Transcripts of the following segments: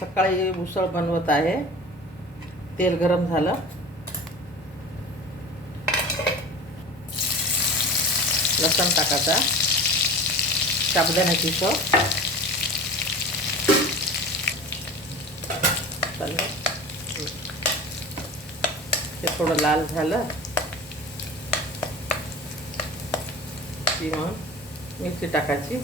सकाळी उसळ बनवत आहे. तेल गरम झालं. लसण टाकायचा. साबदाण्याची उसळ चालेल. ते थोडं लाल झालं. की मग मिरची टाकायची.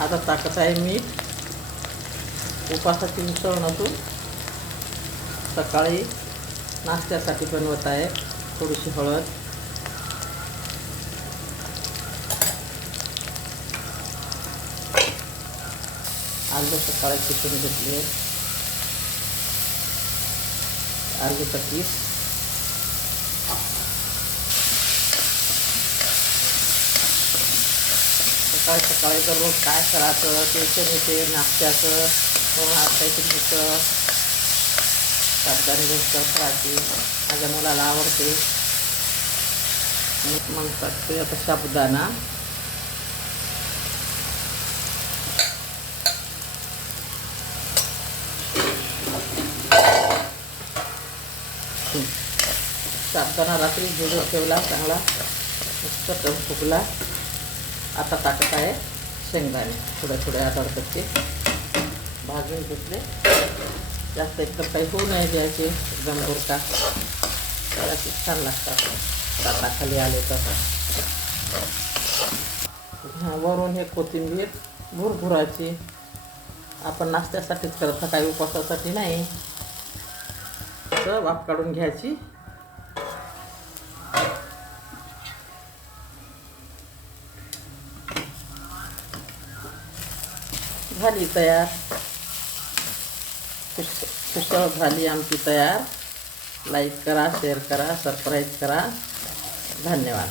आता टाकत आहे मीठ. उपासाची उसळ नसून सकाळी नाश्त्यासाठी बनवत आहे थोडीशी हळद. आलं सकाळी चिकन घेतले आलूचा पीस सकाळी सकाळी दररोज काय करायचं टेन्शन येते नाश्त्याचं आज काहीतरी दुसरं साबुदाणी गोष्ट करायची माझ्या मुलाला आवडते. मग म्हणतात ते आता साबुदाणा. साबदाणा रात्री भिजत ठेवला चांगला. मस्त टम फुगला. आता टाकत आहे शेंगदाणे थोड्या थोड्या आदळतात भाजून घेतले. जास्त एकदम काही होऊ नाही द्यायचे एकदम गुरका त्याला छान लागतात. ताटाखाली आले तर. वरून हे कोथिंबीर भुरभुराची. आपण नाश्त्यासाठीच करत काही उपवासासाठी नाही. असं आप काढून घ्यायची. झाली तयार. खुश कुसळ झाली आमची तयार. लाईक करा शेअर करा सबस्क्राईब करा. धन्यवाद.